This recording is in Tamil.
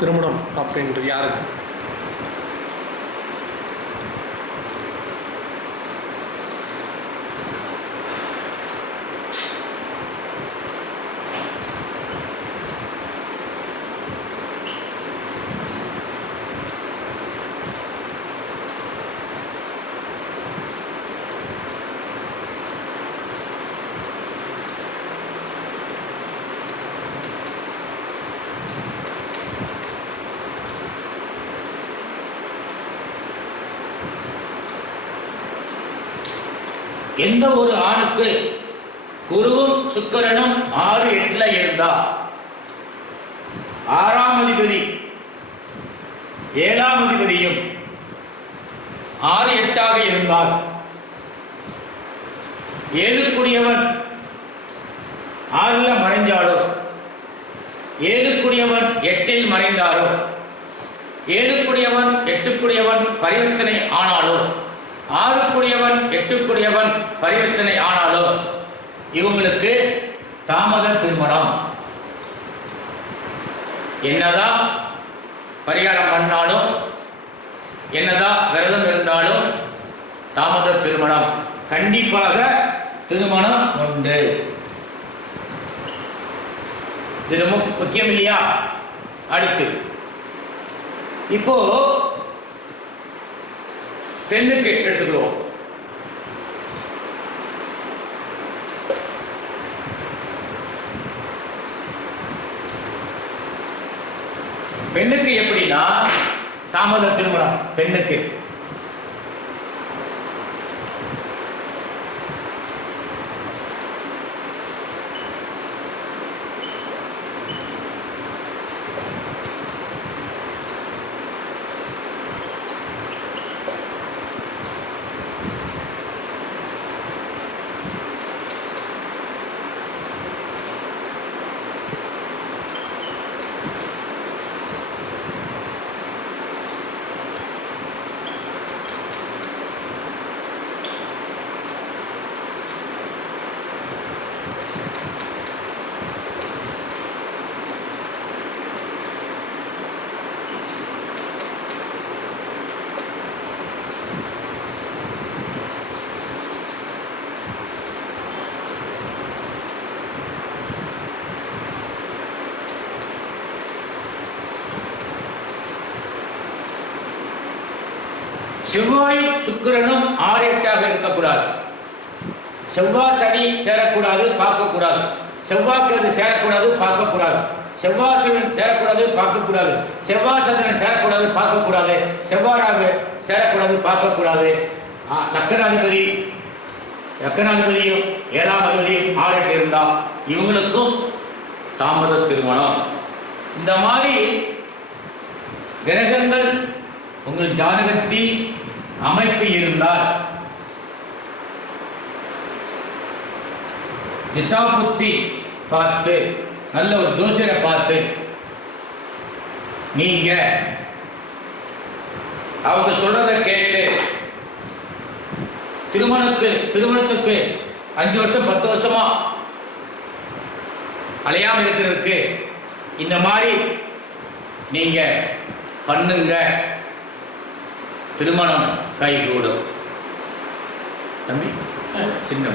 திருமணம் அப்படின்ற யாருக்கு? எந்த ஒரு ஆணுக்கு குருவும் சுக்கரனும் ஆறு எட்டுல இருந்தா? ஆறாம் அதிபதி ஏழாம் அதிபதியும் ஆறு எட்டாக இருந்தால் ஏழுக்குடியவன் ஆறுல மறைஞ்சாலோ? ஏழுக்குடியவன் எட்டில் மறைந்தாலோ? ஏழுக்குடியவன் எட்டுக்குடியவன் பரிவர்த்தனை ஆனாலோ? ஆறுக்குடியவன் எட்டுக்குடியவன் பரிவர்த்தனை ஆனாலோ? இவங்களுக்கு தாமத திருமணம். என்னதான் பரிகாரம் பண்ணாலும் என்னதான் விரதம் இருந்தாலும் தாமத திருமணம். கண்டிப்பாக திருமணம் உண்டு. இது ரொம்ப முக்கியம் இல்லையா? அடுத்து. இப்போ பெண்ணுக்கு எடுத்துக்கிறோம். பெண்ணுக்கு எப்படின்னா தாமத திருமணம் பெண்ணுக்கு. செவ்வாயும் சுக்கிரனும் ஆறு எட்டாக இருக்கக்கூடாது. செவ்வாய் சனி சேரக்கூடாது பார்க்கக்கூடாது. செவ்வாய்க்கு அது சேரக்கூடாது பார்க்கக்கூடாது. செவ்வாய் சேரக்கூடாது பார்க்கக்கூடாது. செவ்வாய் சந்திரன் சேரக்கூடாது பார்க்கக்கூடாது. செவ்வாறாக சேரக்கூடாது பார்க்கக்கூடாது. ஆ, லக்கணாதிபதி லக்கணாதிபதியும் ஏழாம் அதிபதியும் ஆறு இருந்தா இவங்களுக்கும் தாமத திருமணம். இந்த மாதிரி கிரகங்கள் உங்கள் ஜாதகத்தில் அமைப்பு இருந்தால் திசாபுத்தி பார்த்து நல்ல ஒரு ஜோசியரை பார்த்து நீங்க அவங்க சொல்றத கேட்டு திருமணத்துக்கு திருமணத்துக்கு அஞ்சு வருஷம் பத்து வருஷமா அலையாமல் இருக்கிறதுக்கு இந்த மாதிரி நீங்க பண்ணுங்க. திருமணம் கைகூடும். தம்பி சின்ன